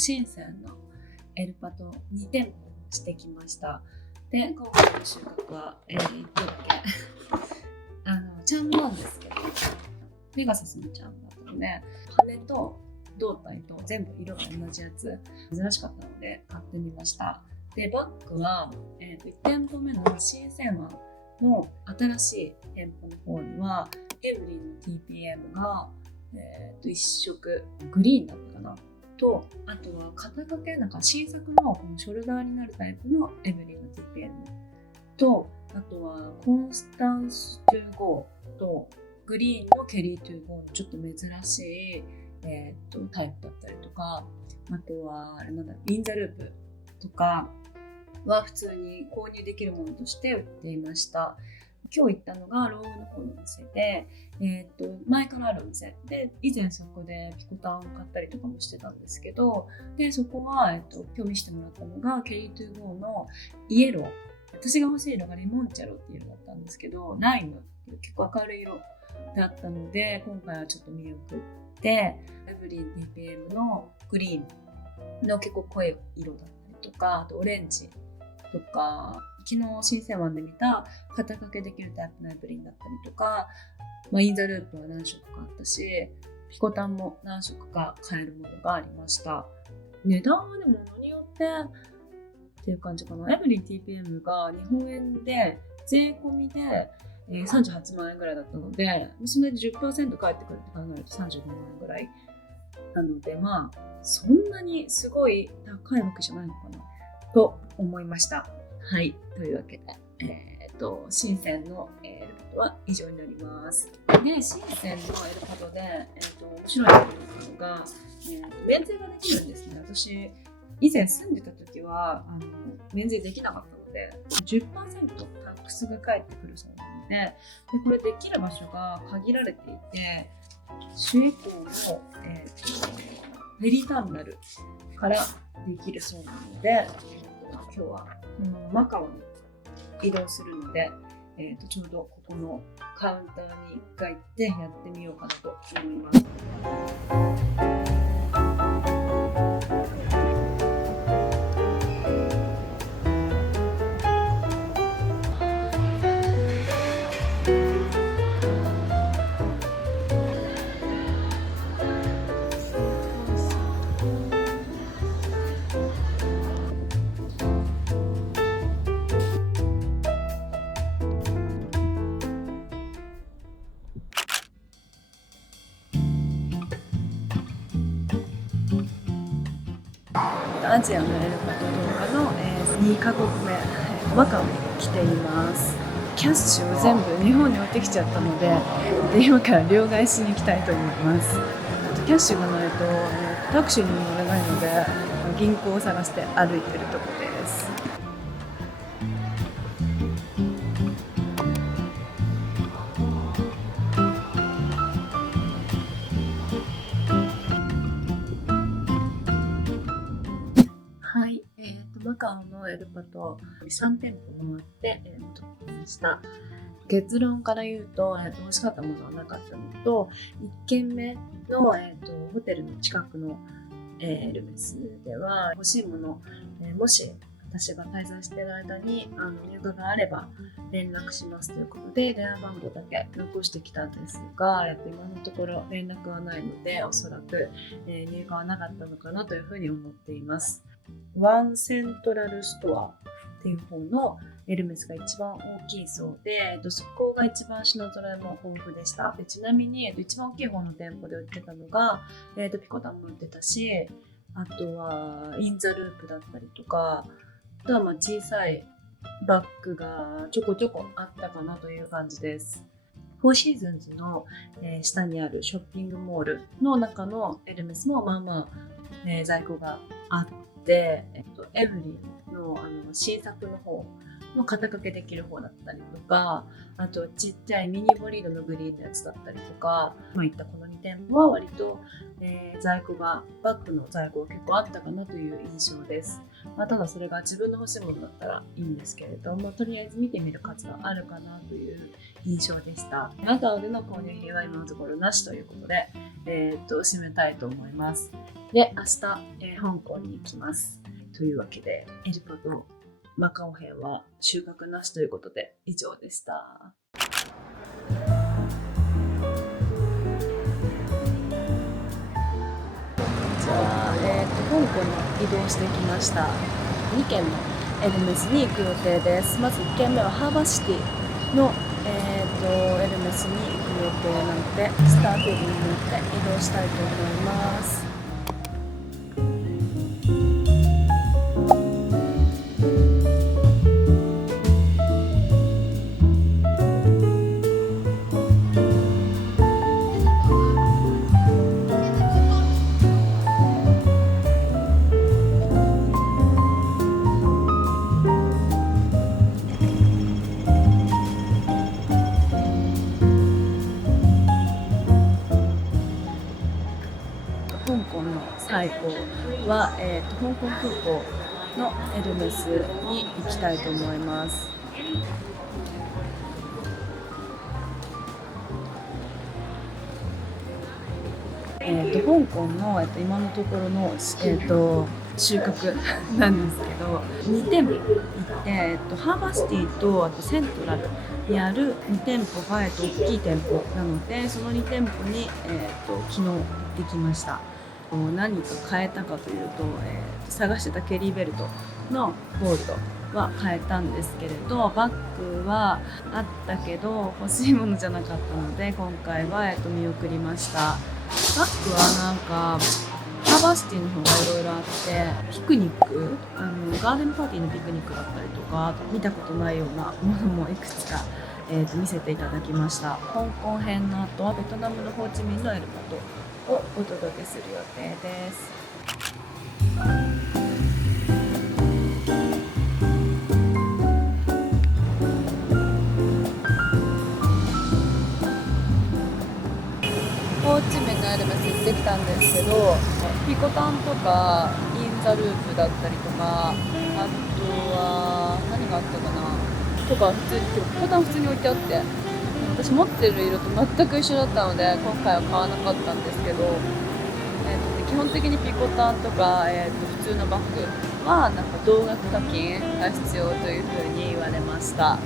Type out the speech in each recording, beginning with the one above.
深センのエルパト2店舗してきました。で、今回の収穫は、1個だけチャームなんですけど、ペガサスのチャームだったので、羽と胴体と全部色が同じやつ、珍しかったので買ってみました。で、バッグは、1店舗目の深セン湾の新しい店舗の方には、エブリンの TPM が、1色グリーンだったかなと、あとは肩掛け、なんか新作のこのショルダーになるタイプのエブリンの TPM と、あとはコンスタンス25とグリーンのケリー25のちょっと珍しい、タイプだったりとか、あとはインザループとかは普通に購入できるものとして売っていました。今日行ったのがローウの方のお店で、前からあるお店で、以前そこでピコタンを買ったりとかもしてたんですけど、でそこは、今日見せてもらったのがケリー25のイエロー、私が欲しいのがレモンチェロっていうのだったんですけど、ライムっていう結構明るい色だったので、今回はちょっと見送ってエブリン DPM のグリーンの結構濃い色だったりとか、あとオレンジとか、昨日新鮮湾で見た肩掛けできるタイプのエブリンだったりとか、インザループは何色かあったし、ピコタンも何色か買えるものがありました。値段はでも物によってっていう感じかな。エブリン TPM が日本円で税込みで38万円ぐらいだったので、それで 10% 返ってくるって考えると35万円ぐらいなので、そんなにすごい高いわけじゃないのかなと思いました。はい、というわけで、深センのエルパトは以上になります。で、深センのエルパトで、面白いなと思ったのが、免税ができるんですね。私、以前住んでた時は免税できなかったので、10% タックスが返ってくるそうなので、これできる場所が限られていて、首里港の、フェリーターミナルからできるそうなので、今日はマカオに移動するので、ちょうどここのカウンターに1回行ってやってみようかなと思います。アジアのエルパト動画の、2カ国目、マカオに来ています。キャッシュを全部日本に置いてきちゃったので、今から両替しに行きたいと思います。キャッシュがないとタクシーにも乗れないので、銀行を探して歩いてるところです。マカオのエルパト3店舗回って、来ました。結論から言うと、美味しかったものはなかったのと、1軒目の、ホテルの近くの、エルメスでは欲しいもの、もし私が滞在している間に入荷があれば連絡しますということで、電話番号だけ残してきたんですが、今のところ連絡はないので、おそらく、入荷はなかったのかなというふうに思っています。ワンセントラルストアっていう方のエルメスが一番大きいそうで、そこが一番品揃えも豊富でした。でちなみに、一番大きい方の店舗で売ってたのが、ピコタンも売ってたし、あとはインザループだったりとか、あとは小さいバッグがちょこちょこあったかなという感じです。フォーシーズンズの、下にあるショッピングモールの中のエルメスも在庫があって、エブリンの新作の方の肩掛けできる方だったりとか、あとちっちゃいミニボリードのグリーンのやつだったりとか、今言ったこの2店舗は割と、在庫がバッグの在庫が結構あったかなという印象です。ただそれが自分の欲しいものだったらいいんですけれども、とりあえず見てみる価値はあるかなという印象でした。アガオでの購入品は今のところなしということで、締めたいと思います。で、明日、香港に行きます。というわけで、エルパとマカオ編は収穫なしということで以上でした。じゃあ、香港に移動してきました。2軒のエルメスに行く予定です。まず1軒目はハーバーシティの、エルメスに行く予定なので、スターフェリーに乗って移動したいと思います。香港の最後は、香港空港のエルメスに行きたいと思います。香港の、今のところの、収穫なんですけど、2店舗行って、ハーバーシティとあとセントラルにある2店舗が、大きい店舗なので、その2店舗に、昨日行ってきました。何か変えたかというと、探してたケリーベルトのゴールドは変えたんですけれど、バッグはあったけど欲しいものじゃなかったので今回は、見送りました。バッグはなんかハーバーシティの方がいろいろあって、ピクニックガーデンパーティーのピクニックだったりとか、あと見たことないようなものもいくつか、見せていただきました。香港編の後はベトナムのホーチミンのエルパトをお届けする予定です。ホーチミンのエルメス行ってきたんですけど、ピコタンとかインザループだったりとか、あとは何があったかなとか、普通にピコタン普通に置いてあって、私持ってる色と全く一緒だったので今回は買わなかったんですけど、基本的にピコタンとか、普通のバッグはなんか同額課金が必要というふうに言われました。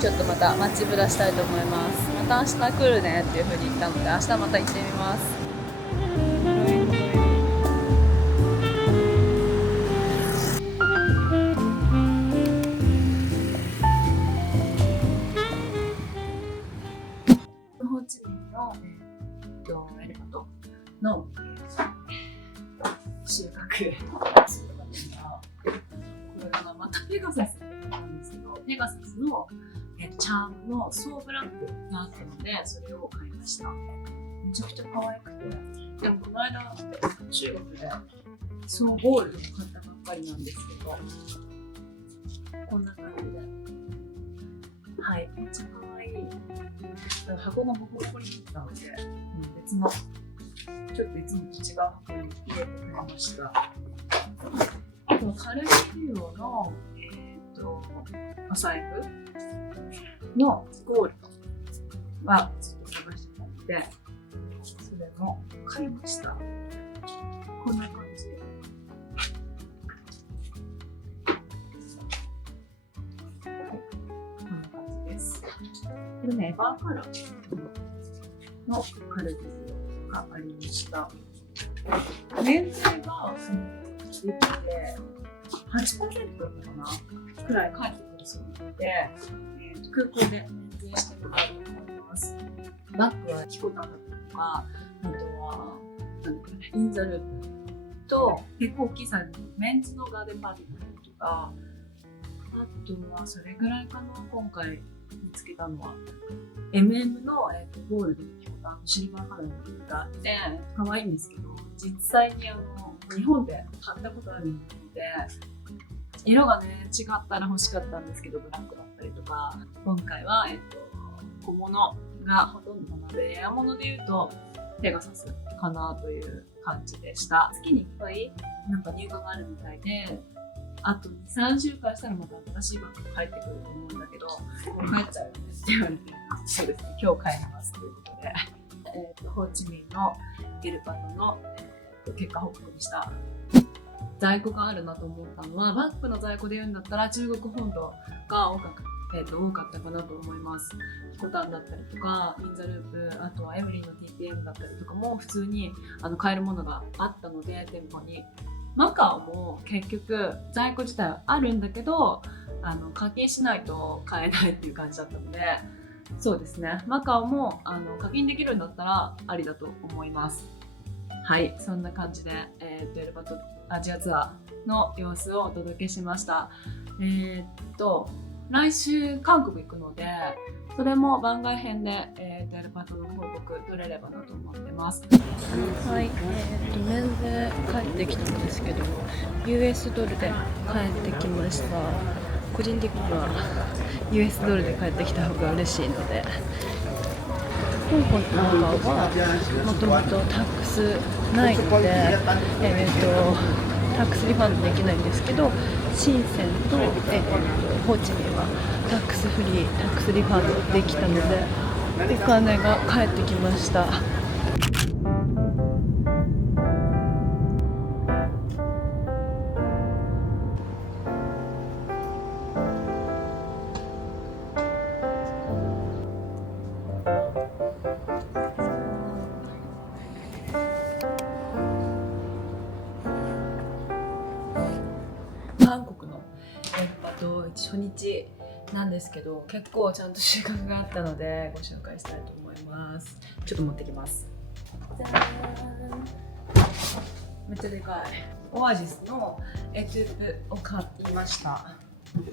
ちょっとまた街ぶらしたいと思います。また明日来るねっていうふうに言ったので、明日また行ってみます。ホーチミンの、エルパトの、収穫これがまたペガサスなんですけど、ペガサスの、チャームのソーブランクがあったのでそれを買いました。めちゃくちゃ可愛くて、でもこの間中国でソーゴールドを買ったばっかりなんですけど、こんな感じで、はい、めっちゃ可愛い。箱がボコボコになったので、別のちょっといつもと違う箱に入れてくれました。あとカルビーロの、お財布のゴールドはちょっと探してたので、それも買いました。こんな感じ。こんな感じです。これね、エバーカラーのカルビーロがありました。年税が出てて 8% だったかなくらい返ってくるそうなので、空港で免税してみたいと思います。バッグはキコタンだったりとか、あとはインザループと結構大きいサイズのメンズのガーデンパーティーだったりとか、あとはそれぐらいかな。今回見つけたのは MM の、ゴールドのキコタンのシルバーカラーのものがあって可愛いんですけど、実際に日本で買ったことあるので、色がね違ったら欲しかったんですけど、ブラックだったりとか、今回は、小物がほとんどなので、エア物で言うとペガサスかなという感じでした。月に1回なんか入荷があるみたいで、あと2、3週間したらまた新しいバッグが入ってくると思うんだけど、もう帰っちゃうよねって言われて、そうですね、今日帰りますということで、ホーチミンのエルパトの、結果報告にした。在庫があるなと思ったのは、バッグの在庫で言うんだったら中国本土が多かったかなと思います。ヒコタンだったりとか、インザループ、あとはエブリィの TPM だったりとかも普通に買えるものがあったので、店舗に。マカオも結局在庫自体はあるんだけど、課金しないと買えないっていう感じだったので、そうですね、マカオも課金できるんだったらありだと思います。はい、そんな感じで、エルパトアジアツアーの様子をお届けしました。来週韓国行くので、それも番外編で、エルパトの報告取れればなと思ってます。はい、免税帰ってきたんですけど、US ドルで帰ってきました。個人的には US ドルで帰ってきた方が嬉しいので、香港とマカオはもともとタックスないので、タックスリファンドできないんですけど、深センと、ホーチミンはタックスフリー、タックスリファンドできたので、お金が返ってきました。韓国の初日なんですけど、結構ちゃんと収穫があったのでご紹介したいと思います。ちょっと持ってきます。じゃーん、めっちゃでかいオアジスのエトゥープを買いました。めっ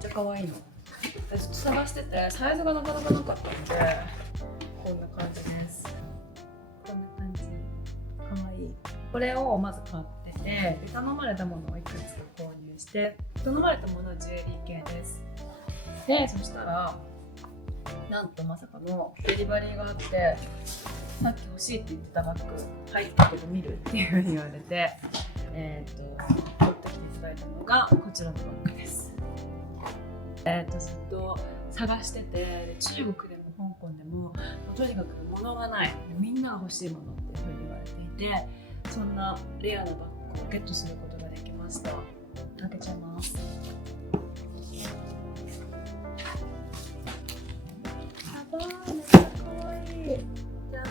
ちゃ可愛いの。ちょっと探しててサイズがなかなかなかったので、こんな感じです。こんな感じ、可愛い。これをまず買ってて、頼まれたものをいくつか購入して、頼まれたものはジュエリー系です。で、そしたらなんとまさかのデリバリーがあって、さっき欲しいって言ってたバッグ入ったけど見るっていうふうに言われて、取ってきていただいたのがこちらのバッグです。ずっと探してて、中国でも香港でもとにかく物がない、みんなが欲しいものっていうふうに言われていて、そんなレアなバッグをゲットすることができました。開けちゃいます。めっちゃ可愛い。じゃ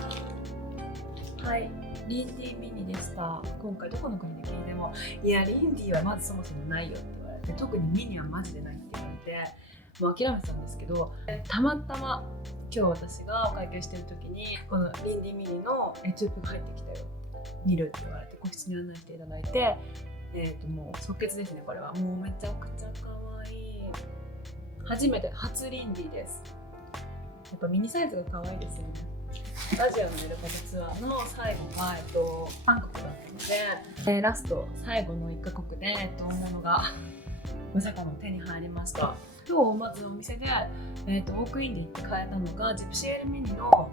ーん。はい、リンディミニでした。今回どこの国で聞いても、いやリンディはまずそもそもないよって言われて、特にミニはマジでないって言われて、もう諦めてたんですけど、たまたま今日私がお会計してる時にこのリンディミニのエチューブが入ってきたよ、見るって言われて個室に案内していただいて、もう即決ですね。これはもうめちゃくちゃ可愛い。初リンディです。やっぱミニサイズが可愛いですよね。アジアのエルパトツアーの最後が、韓国だったので、ラスト最後の1カ国で、大物がまさかの手に入りました。今日まずお店で、ウォークインで行って買えたのがジプシーエルミニの、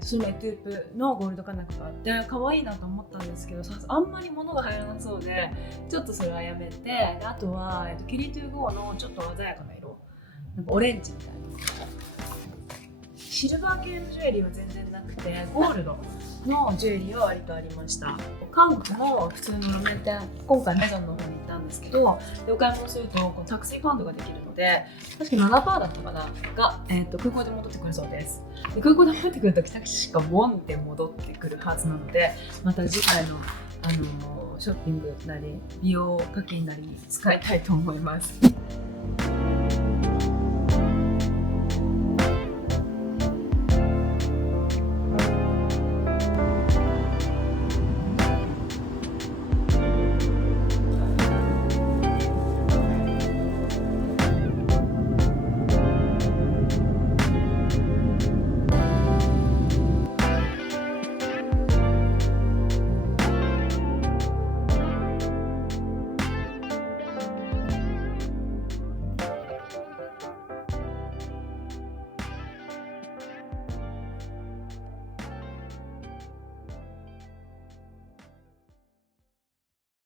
そのエトゥープのゴールドカナクがあって可愛いなと思ったんですけど、あんまり物が入らなそうでちょっとそれはやめて、であとは、キリトゥーゴーのちょっと鮮やかな色、なんかオレンジみたいな、シルバー系のジュエリーは全然なくて、ゴールドのジュエリーは割とありました。韓国も普通の路面店、今回メゾンの方に行ったんですけど、お買い物するとこのタクシーファンドができるので、確か 7% だったかなが、空港で戻ってくるそうです。で空港で戻ってくるとき、タクシーがボンって戻ってくるはずなので、また次回の、ショッピングなり美容課金なりに使いたいと思います。